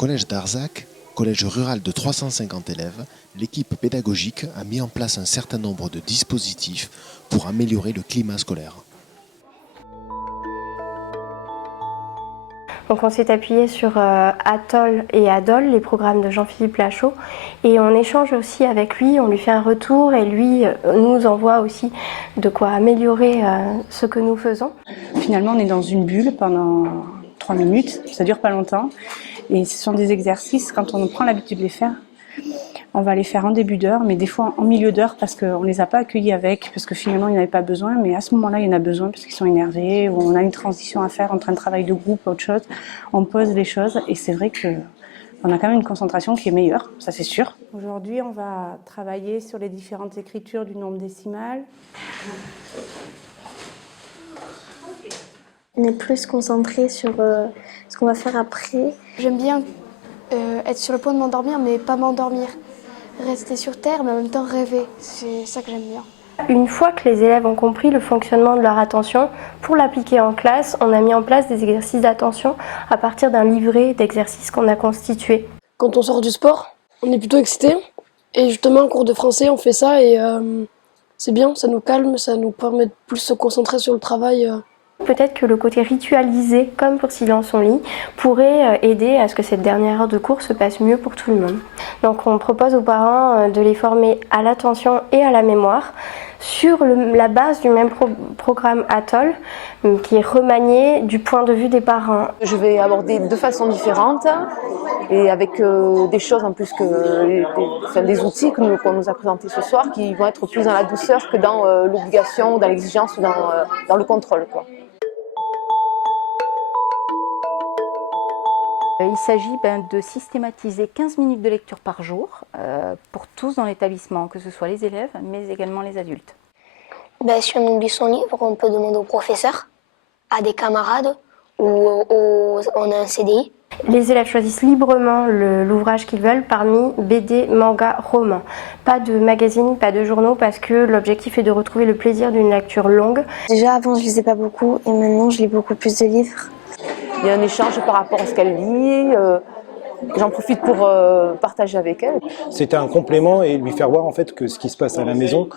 collège d'Arzac, collège rural de 350 élèves, l'équipe pédagogique a mis en place un certain nombre de dispositifs pour améliorer le climat scolaire. Donc on s'est appuyé sur Atoll et Adol, les programmes de Jean-Philippe Lachaud, et on échange aussi avec lui, on lui fait un retour et lui nous envoie aussi de quoi améliorer ce que nous faisons. Finalement, on est dans une bulle pendant 3 minutes, ça dure pas longtemps, et ce sont des exercices, quand on prend l'habitude de les faire, on va les faire en début d'heure, mais des fois en milieu d'heure parce qu'on ne les a pas accueillis avec, parce que finalement il n'y en avait pas besoin, mais à ce moment-là il y en a besoin parce qu'ils sont énervés, ou on a une transition à faire entre un travail de groupe ou autre chose, on pose les choses et c'est vrai qu'on a quand même une concentration qui est meilleure, ça c'est sûr. Aujourd'hui on va travailler sur les différentes écritures du nombre décimal. On est plus concentré sur ce qu'on va faire après. J'aime bien être sur le point de m'endormir, mais pas m'endormir. Rester sur terre, mais en même temps rêver. C'est ça que j'aime bien. Une fois que les élèves ont compris le fonctionnement de leur attention, pour l'appliquer en classe, on a mis en place des exercices d'attention à partir d'un livret d'exercices qu'on a constitué. Quand on sort du sport, on est plutôt excité. Et justement, en cours de français, on fait ça et c'est bien, ça nous calme, ça nous permet de plus se concentrer sur le travail. Peut-être que le côté ritualisé, comme pour Silence on lit, pourrait aider à ce que cette dernière heure de cours se passe mieux pour tout le monde. Donc on propose aux parents de les former à l'attention et à la mémoire sur la base du même programme Atoll, qui est remanié du point de vue des parents. Je vais aborder de façon différente et avec des choses en plus que des outils qu'on nous a présentés ce soir qui vont être plus dans la douceur que dans l'obligation, dans l'exigence ou dans le contrôle, quoi. Il s'agit de systématiser 15 minutes de lecture par jour pour tous dans l'établissement, que ce soit les élèves, mais également les adultes. Si on oublie son livre, on peut demander au professeur, à des camarades ou on a un CDI. Les élèves choisissent librement l'ouvrage qu'ils veulent parmi BD, manga, roman. Pas de magazines, pas de journaux, parce que l'objectif est de retrouver le plaisir d'une lecture longue. Déjà avant je lisais pas beaucoup et maintenant je lis beaucoup plus de livres. Il y a un échange par rapport à ce qu'elle lit. J'en profite pour partager avec elle. C'était un complément et lui faire voir en fait que ce qui se passe à la maison,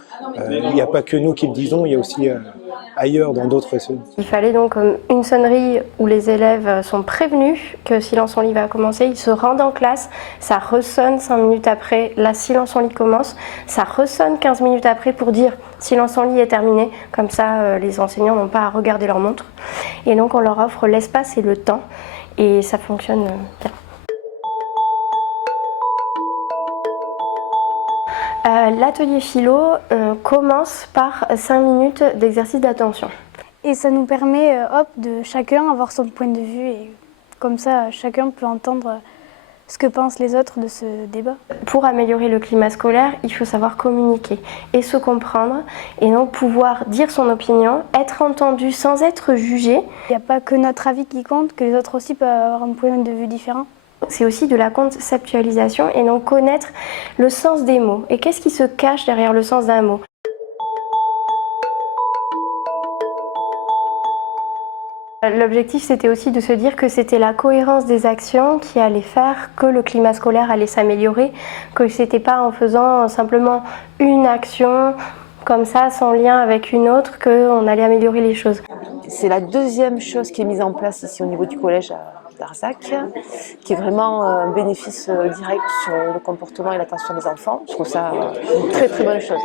il n'y a pas que nous qui le disons, il y a aussi ailleurs dans d'autres. Il fallait donc une sonnerie où les élèves sont prévenus que Silence on lit va commencer. Ils se rendent en classe, ça ressonne 5 minutes après, la Silence on lit commence. Ça ressonne 15 minutes après pour dire Silence on lit est terminé. Comme ça, les enseignants n'ont pas à regarder leur montre. Et donc on leur offre l'espace et le temps et ça fonctionne bien. L'atelier philo commence par 5 minutes d'exercice d'attention. Et ça nous permet de chacun avoir son point de vue et comme ça chacun peut entendre ce que pensent les autres de ce débat. Pour améliorer le climat scolaire, il faut savoir communiquer et se comprendre et donc pouvoir dire son opinion, être entendu sans être jugé. Il n'y a pas que notre avis qui compte, que les autres aussi peuvent avoir un point de vue différent. C'est aussi de la conceptualisation et donc connaître le sens des mots. Et qu'est-ce qui se cache derrière le sens d'un mot ? L'objectif, c'était aussi de se dire que c'était la cohérence des actions qui allait faire que le climat scolaire allait s'améliorer, que c'était pas en faisant simplement une action comme ça, sans lien avec une autre, qu'on allait améliorer les choses. C'est la deuxième chose qui est mise en place ici au niveau du collège d'Arzac, qui est vraiment un bénéfice direct sur le comportement et l'attention des enfants. Je trouve ça une très très bonne chose.